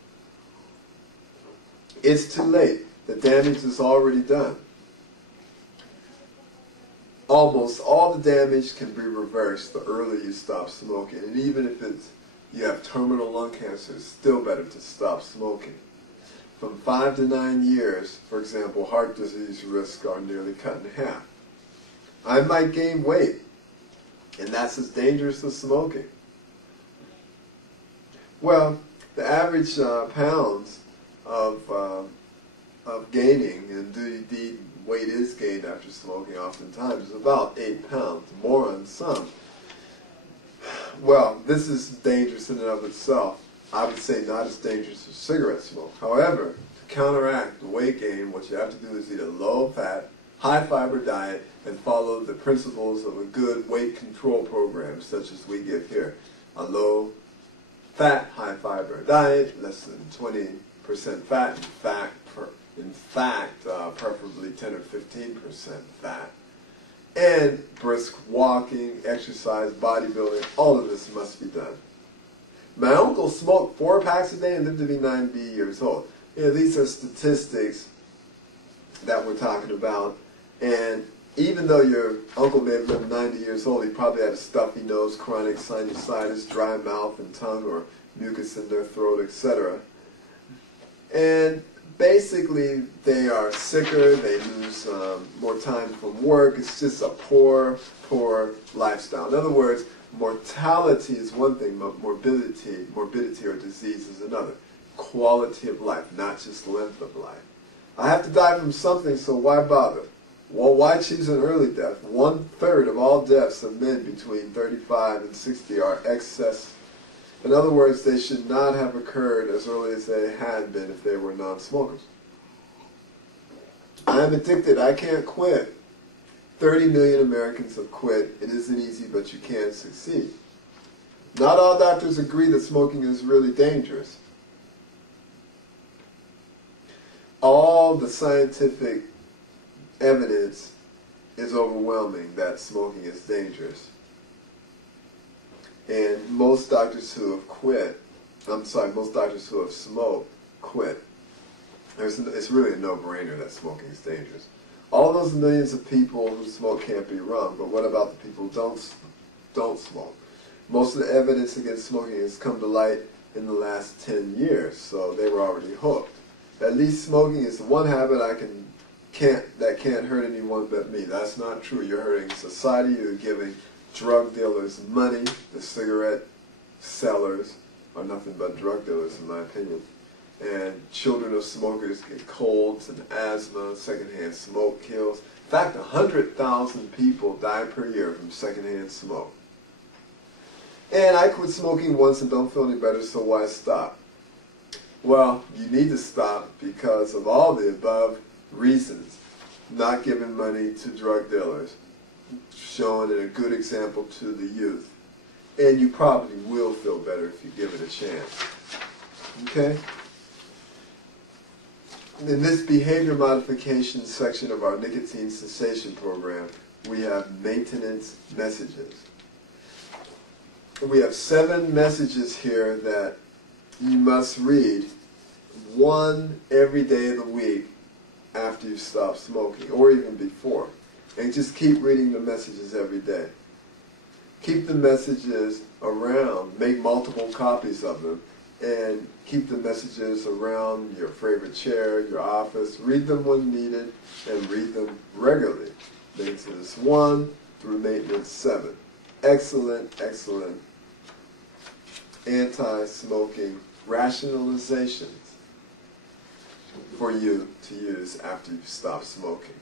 It's too late. The damage is already done. Almost all the damage can be reversed the earlier you stop smoking, and even if you have terminal lung cancer, it's still better to stop smoking. From 5 to 9 years, for example, heart disease risks are nearly cut in half. I might gain weight, and that's as dangerous as smoking. Well, the average pounds of gaining, and indeed weight is gained after smoking oftentimes, is about 8 pounds, more on some. Well, this is dangerous in and of itself. I would say not as dangerous as cigarette smoke. However, to counteract the weight gain, what you have to do is eat a low-fat, high-fiber diet and follow the principles of a good weight control program, such as we give here. A low-fat, high-fiber diet, less than 20% fat, in fact, preferably 10 or 15% fat. And brisk walking, exercise, bodybuilding, all of this must be done. My uncle smoked 4 packs a day and lived to be 90 years old. These are statistics that we're talking about. And even though your uncle may have lived 90 years old, he probably had a stuffy nose, chronic sinusitis, dry mouth and tongue, or mucus in their throat, etc. And basically, they are sicker, they lose more time from work. It's just a poor lifestyle. In other words, mortality is one thing, but morbidity or disease is another. Quality of life, not just length of life. I have to die from something, so why bother? Well, why choose an early death? 1/3 of all deaths of men between 35 and 60 are excess. In other words, they should not have occurred as early as they had been if they were non-smokers. I am addicted. I can't quit. 30 million Americans have quit. It isn't easy, but you can succeed. Not all doctors agree that smoking is really dangerous. All the scientific evidence is overwhelming that smoking is dangerous. And most doctors who have most doctors who have smoked quit. It's really a no-brainer that smoking is dangerous. All those millions of people who smoke can't be wrong, but what about the people who don't smoke? Most of the evidence against smoking has come to light in the last 10 years, so they were already hooked. At least smoking is the one habit that can't hurt anyone but me. That's not true. You're hurting society. You're giving drug dealers money. The cigarette sellers are nothing but drug dealers, in my opinion. And children of smokers get colds and asthma. Secondhand smoke kills. In fact, 100,000 people die per year from secondhand smoke. And I quit smoking once and don't feel any better, so why stop? Well, you need to stop because of all the above. reasons. Not giving money to drug dealers, showing it a good example to the youth. And you probably will feel better if you give it a chance. Okay? In this behavior modification section of our nicotine cessation program, we have maintenance messages. We have 7 messages here that you must read, one every day of the week after you stop smoking, or even before. And just keep reading the messages every day. Keep the messages around, make multiple copies of them, and keep the messages around your favorite chair, your office. Read them when needed, and read them regularly. Maintenance 1 through maintenance 7. Excellent, excellent anti-smoking rationalizations for you to use after you stop smoking.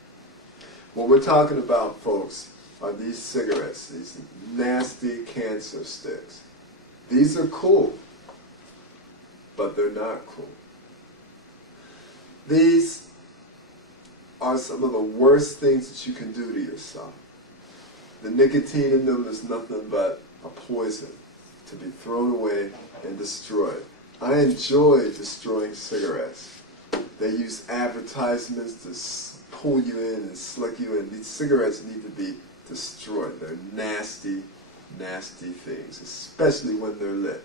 What we're talking about, folks, are these cigarettes, these nasty cancer sticks. These are cool, but they're not cool. These are some of the worst things that you can do to yourself. The nicotine in them is nothing but a poison to be thrown away and destroyed. I enjoy destroying cigarettes. They use advertisements to pull you in and slick you in. These cigarettes need to be destroyed. They're nasty, nasty things, especially when they're lit.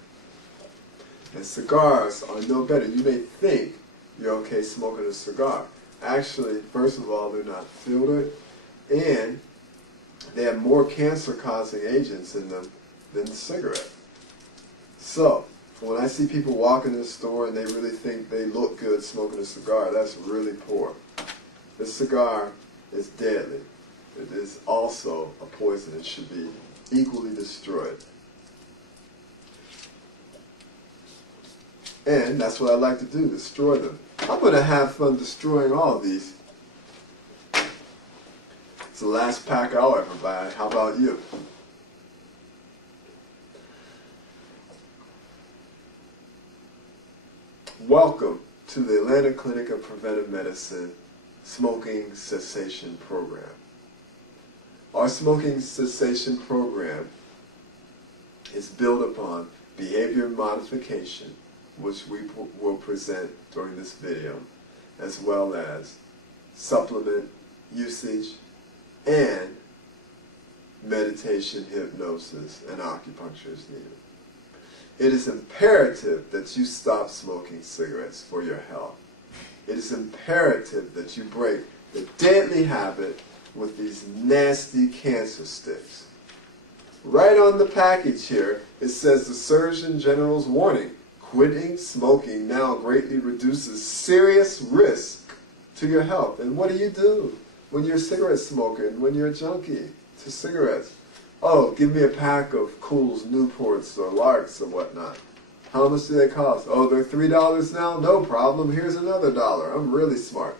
And cigars are no better. You may think you're okay smoking a cigar. Actually, first of all, they're not filtered, and they have more cancer-causing agents in them than the cigarette. So, when I see people walk in the store and they really think they look good smoking a cigar, that's really poor. This cigar is deadly. It is also a poison. It should be equally destroyed. And that's what I like to do, destroy them. I'm going to have fun destroying all of these. It's the last pack I'll ever buy. How about you? Welcome to the Atlanta Clinic of Preventive Medicine Smoking Cessation Program. Our smoking cessation program is built upon behavior modification, which we will present during this video, as well as supplement usage and meditation, hypnosis, and acupuncture is needed. It is imperative that you stop smoking cigarettes for your health. It is imperative that you break the deadly habit with these nasty cancer sticks. Right on the package here, it says the Surgeon General's warning, quitting smoking now greatly reduces serious risk to your health. And what do when you're a cigarette smoker and when you're a junkie to cigarettes? Oh, give me a pack of Cools, Newports, or Larks, or whatnot. How much do they cost? Oh, they're $3 now? No problem. Here's another $1. I'm really smart.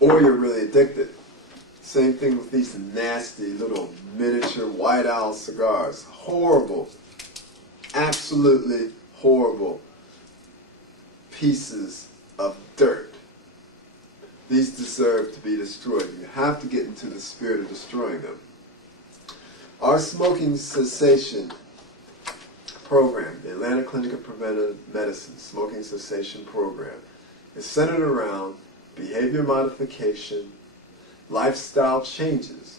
Or you're really addicted. Same thing with these nasty little miniature White Owl cigars. Horrible. Absolutely horrible pieces of dirt. These deserve to be destroyed. You have to get into the spirit of destroying them. Our smoking cessation program, the Atlanta Clinic of Preventive Medicine Smoking Cessation Program, is centered around behavior modification, lifestyle changes.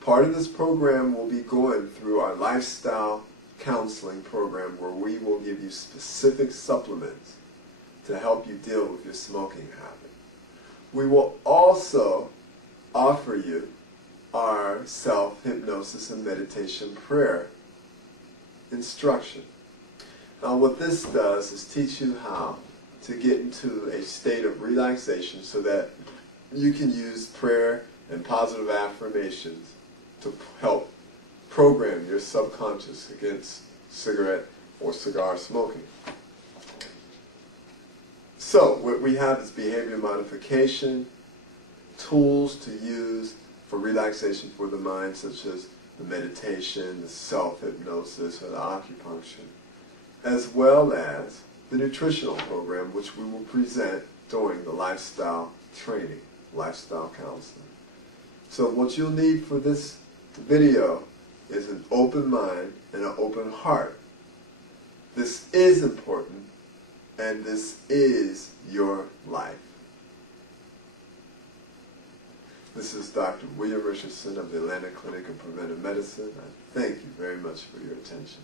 Part of this program will be going through our lifestyle counseling program, where we will give you specific supplements to help you deal with your smoking habit. We will also offer you our self-hypnosis and meditation prayer instruction. Now what this does is teach you how to get into a state of relaxation so that you can use prayer and positive affirmations to help program your subconscious against cigarette or cigar smoking. So what we have is behavior modification, tools to use for relaxation for the mind, such as the meditation, the self-hypnosis, or the acupuncture, as well as the nutritional program, which we will present during the lifestyle training, lifestyle counseling. So what you'll need for this video is an open mind and an open heart. This is important, and this is your life. This is Dr. William Richardson of the Atlanta Clinic of Preventive Medicine. I thank you very much for your attention.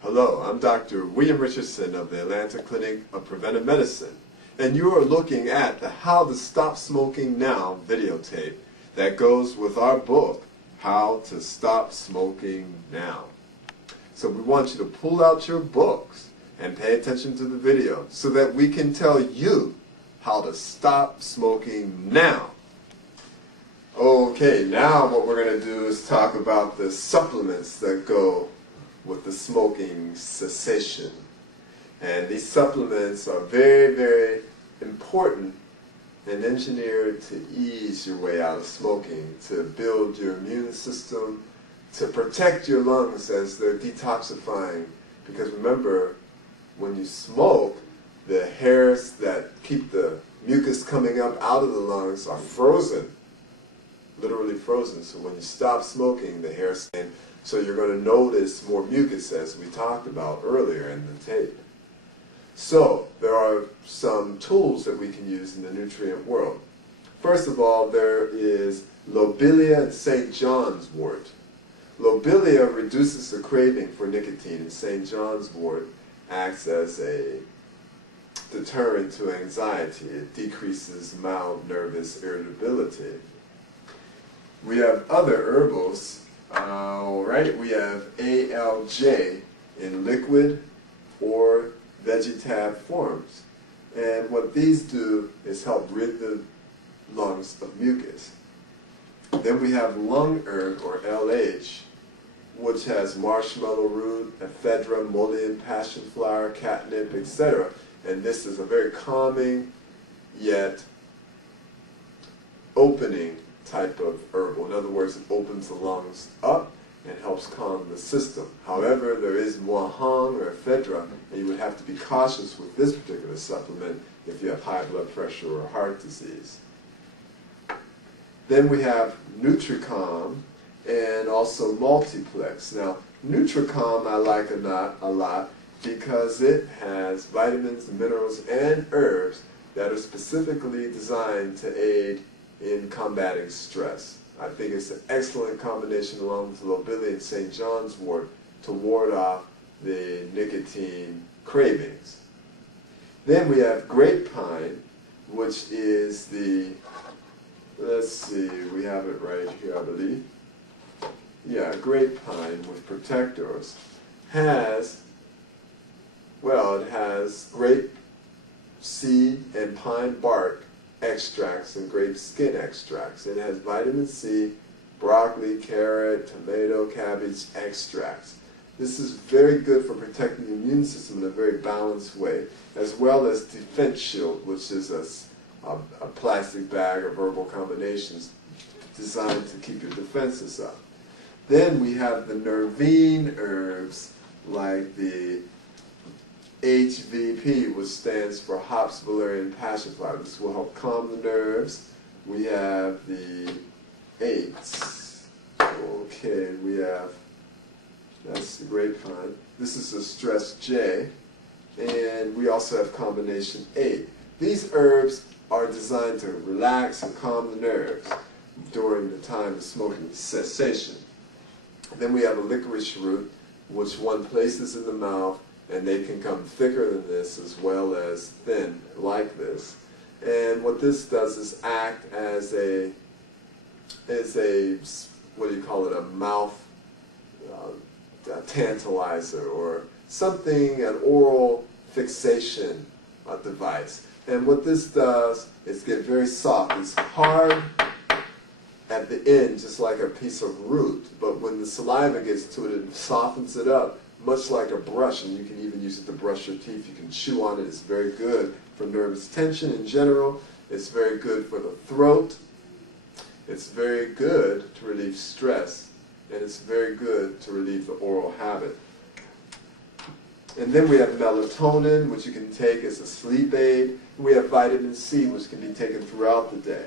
Hello, I'm Dr. William Richardson of the Atlanta Clinic of Preventive Medicine, and you are looking at the How to Stop Smoking Now videotape that goes with our book, How to Stop Smoking Now. So we want you to pull out your books and pay attention to the video so that we can tell you how to stop smoking now. Okay, now what we're going to do is talk about the supplements that go with the smoking cessation. And these supplements are very, very important and engineered to ease your way out of smoking, to build your immune system, to protect your lungs as they're detoxifying. Because remember, when you smoke, the hairs that keep the mucus coming up out of the lungs are frozen, literally frozen. So when you stop smoking, the hairs stay. So you're going to notice more mucus, as we talked about earlier in the tape. So there are some tools that we can use in the nutrient world. First of all, there is Lobelia and St. John's wort. Lobelia reduces the craving for nicotine, and St. John's wort acts as a deterrent to anxiety. It decreases mild nervous irritability. We have other herbals. Alright, we have ALJ in liquid or Vegetab forms. And what these do is help rid the lungs of mucus. Then we have lung herb, or LH, which has marshmallow root, ephedra, mullein, passion flower, catnip, etc. And this is a very calming yet opening type of herbal. In other words, it opens the lungs up and helps calm the system. However, there is muahang or ephedra, and you would have to be cautious with this particular supplement if you have high blood pressure or heart disease. Then we have Nutricom and also Multiplex. Now, Nutricom I like a lot because it has vitamins, minerals, and herbs that are specifically designed to aid in combating stress. I think it's an excellent combination along with Lobelia and St. John's wort to ward off the nicotine cravings. Then we have grape pine, which is the, let's see, we have it right here, I believe. Yeah, grape pine with protectors has, well, it has grape seed and pine bark extracts and grape skin extracts. It has vitamin C, broccoli, carrot, tomato, cabbage extracts. This is very good for protecting the immune system in a very balanced way, as well as Defense Shield, which is a plastic bag of herbal combinations designed to keep your defenses up. Then we have the nervine herbs like the HVP, which stands for hops, valerian, passion flower. This will help calm the nerves. We have the 8s. Okay, we have, that's the grapevine. This is the stress J. And we also have combination 8. These herbs are designed to relax and calm the nerves during the time of smoking cessation. Then we have a licorice root, which one places in the mouth, and they can come thicker than this as well as thin, like this. And what this does is act as a what do you call it, a mouth tantalizer, or something, an oral fixation device. And what this does is get very soft. It's hard at the end, just like a piece of root, but when the saliva gets to it, it softens it up, much like a brush, and you can even use it to brush your teeth. You can chew on it. It's very good for nervous tension in general. It's very good for the throat. It's very good to relieve stress, and it's very good to relieve the oral habit. And then we have melatonin, which you can take as a sleep aid. We have vitamin C, which can be taken throughout the day.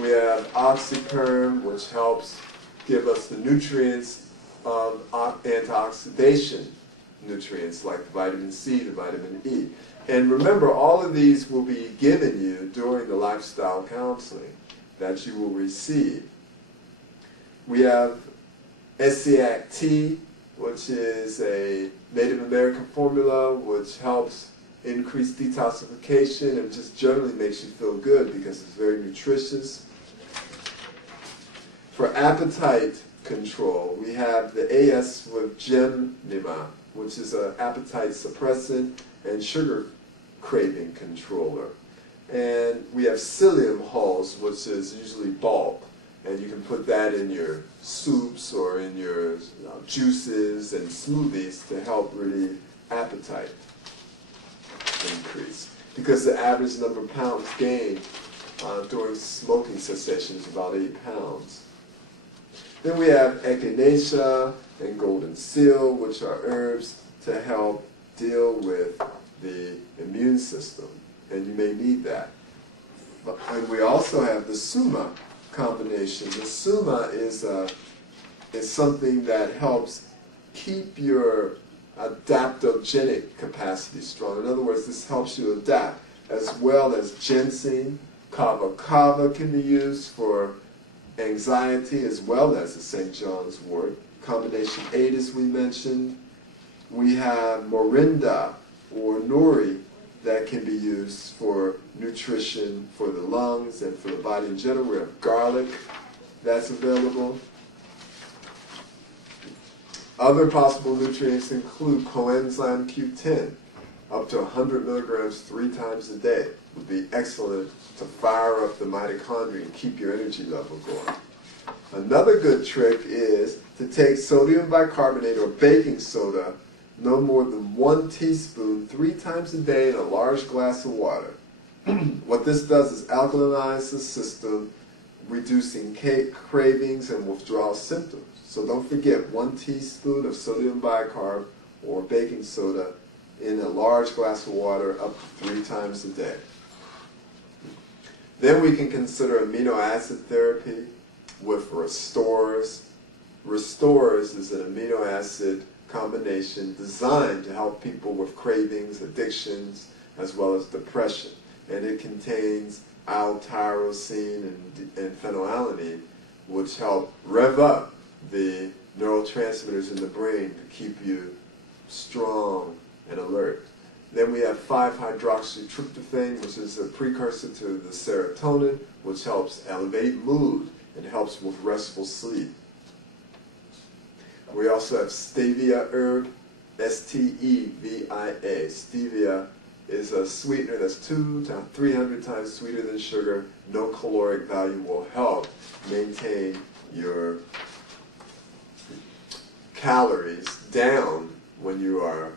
We have oxyperm, which helps give us the nutrients of antioxidation nutrients like vitamin C, the vitamin E. And remember, all of these will be given you during the lifestyle counseling that you will receive. We have SCAC-T, which is a Native American formula which helps increase detoxification and just generally makes you feel good because it's very nutritious. For appetite control, we have the AS with Gemnima, which is an appetite suppressant and sugar craving controller. And we have psyllium hulls, which is usually bulk, and you can put that in your soups or in your juices and smoothies to help relieve appetite increase. Because the average number of pounds gained during smoking cessation is about 8 pounds. Then we have echinacea and golden seal, which are herbs to help deal with the immune system, and you may need that. And we also have the suma combination. The suma is something that helps keep your adaptogenic capacity strong. In other words, this helps you adapt, as well as ginseng. Kava kava can be used for anxiety as well as the St. John's wort. Combination 8, as we mentioned. We have morinda or nori that can be used for nutrition for the lungs and for the body in general. We have garlic that's available. Other possible nutrients include coenzyme Q10, up to 100 milligrams 3 times a day. Would be excellent to fire up the mitochondria and keep your energy level going. Another good trick is to take sodium bicarbonate or baking soda, no more than 1 teaspoon 3 times a day in a large glass of water. What this does is alkalinize the system, reducing cravings and withdrawal symptoms. So don't forget, 1 teaspoon of sodium bicarb or baking soda in a large glass of water up to 3 times a day. Then we can consider amino acid therapy with Restores. Restores is an amino acid combination designed to help people with cravings, addictions, as well as depression. And it contains L-tyrosine and phenylalanine, which help rev up the neurotransmitters in the brain to keep you strong and alert. Then we have 5-hydroxytryptophan, which is a precursor to the serotonin, which helps elevate mood and helps with restful sleep. We also have stevia herb, S-T-E-V-I-A. Stevia is a sweetener that's 200 to 300 times sweeter than sugar. No caloric value, will help maintain your calories down when you are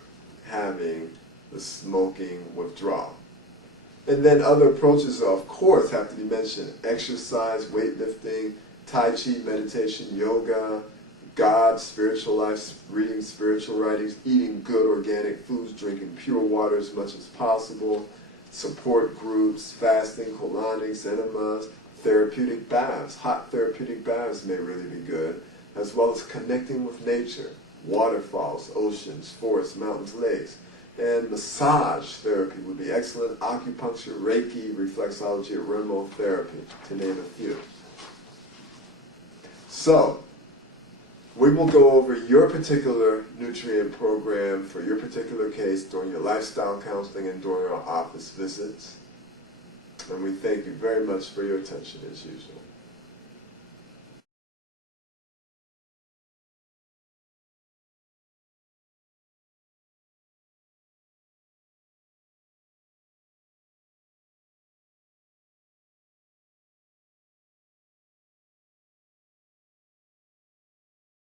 having the smoking withdrawal. And then other approaches, of course, have to be mentioned. Exercise, weightlifting, Tai Chi, meditation, yoga, God, spiritual life, reading spiritual writings, eating good organic foods, drinking pure water as much as possible, support groups, fasting, colonics, enemas, therapeutic baths. Hot therapeutic baths may really be good, as well as connecting with nature, waterfalls, oceans, forests, mountains, lakes. And massage therapy would be excellent. Acupuncture, Reiki, reflexology, aromatherapy, to name a few. So, we will go over your particular nutrient program for your particular case during your lifestyle counseling and during our office visits. And we thank you very much for your attention as usual.